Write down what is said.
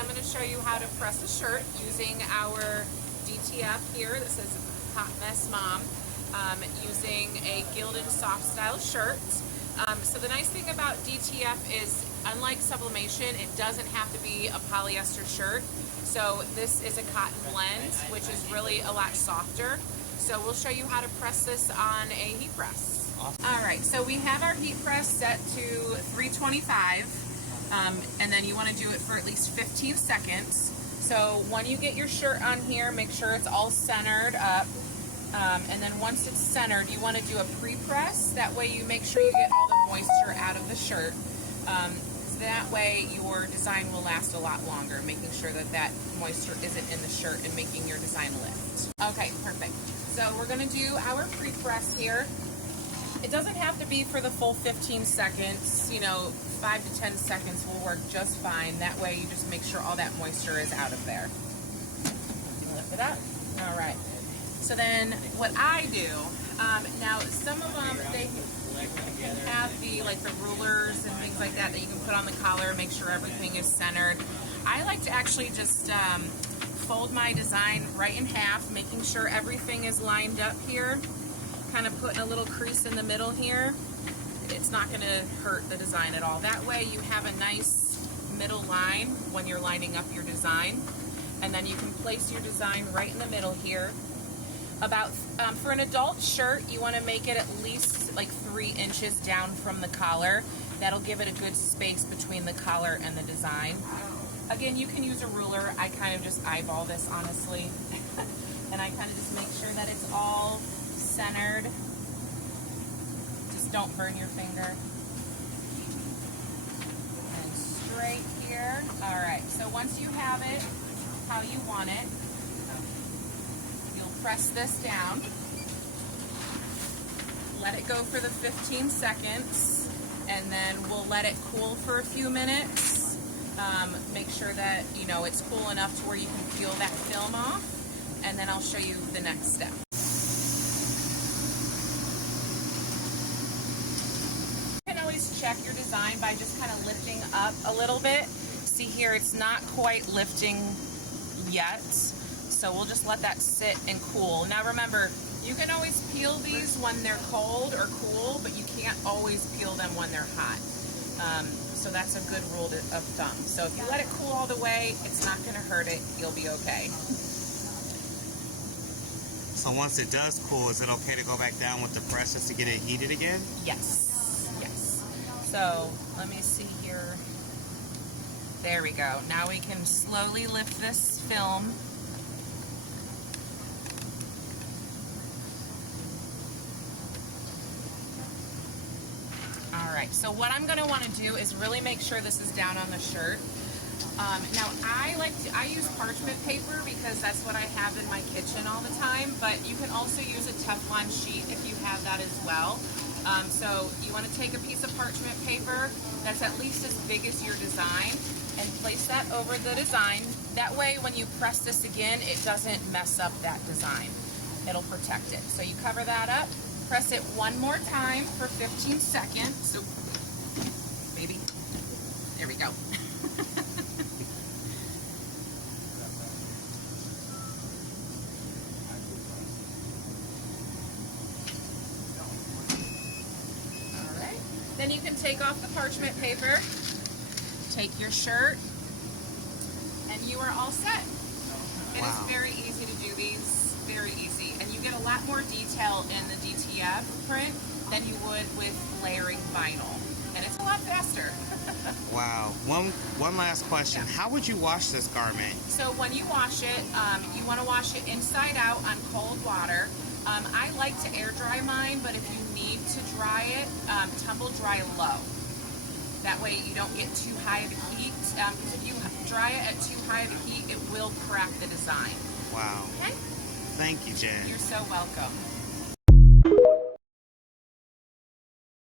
I'm going to show you how to press a shirt using our DTF here that says Hot Mess Mom, using a gilded soft style shirt. So the nice thing about DTF is, unlike sublimation, it doesn't have to be a polyester shirt. So this is a cotton blend, which is really a lot softer. So we'll show you how to press this on a heat press. Awesome. All right, so we have our heat press set to 325. And then you want to do it for at least 15 seconds. So when you get your shirt on here, make sure it's all centered up. And then once it's centered, you want to do a pre-press. That way you make sure you get all the moisture out of the shirt. So that way your design will last a lot longer, making sure that that moisture isn't in the shirt and making your design lift. Okay, perfect. So we're going to do our pre-press here. It doesn't have to be for the full 15 seconds, you know, 5 to 10 seconds will work just fine. That way you just make sure all that moisture is out of there. Lift it up. All right. So then what I do, now some of them, they can have the rulers and things like that you can put on the collar, make sure everything is centered. I like to actually just fold my design right in half, making sure everything is lined up here. Kind of putting a little crease in the middle here. It's not going to hurt the design at all. That way you have a nice middle line when you're lining up your design. And then you can place your design right in the middle here. About for an adult shirt, you want to make it at least like 3 inches down from the collar. That'll give it a good space between the collar and the design. Again, you can use a ruler. I kind of just eyeball this, honestly. And I kind of just make sure that it's all centered. Just don't burn your finger. And straight here. All right, so once you have it how you want it, you'll press this down. Let it go for the 15 seconds, and then we'll let it cool for a few minutes. Make sure that, you know, it's cool enough to where you can peel that film off, and then I'll show you the next step. Check your design by just kind of lifting up a little bit. See here, it's not quite lifting yet, so we'll just let that sit and cool. Now remember, you can always peel these when they're cold or cool, but you can't always peel them when they're hot. So that's a good rule of thumb. So if you let it cool all the way, it's not going to hurt it. You'll be okay. So once it does cool, is it okay to go back down with the press just to get it heated again? Yes. So let me see here. There we go. Now we can slowly lift this film. All right, so what I'm gonna wanna do is really make sure this is down on the shirt. Now I use parchment paper because that's what I have in my kitchen all the time, but you can also use a Teflon sheet if you have that as well. So you want to take a piece of parchment paper that's at least as big as your design and place that over the design. That way when you press this again, it doesn't mess up that design. It'll protect it. So you cover that up, press it one more time for 15 seconds. So, baby, there we go. Then you can take off the parchment paper, take your shirt, and you are all set. It is very easy to do these, very easy. And you get a lot more detail in the DTF print than you would with layering vinyl. And it's a lot faster. Wow. One last question. Yeah. How would you wash this garment? So when you wash it, you want to wash it inside out on cold water. I like to air dry mine, but if you need to dry it, tumble dry low. That way you don't get too high of a heat. Because if you dry it at too high of a heat, it will crack the design. Wow. Okay? Thank you, Jen. You're so welcome.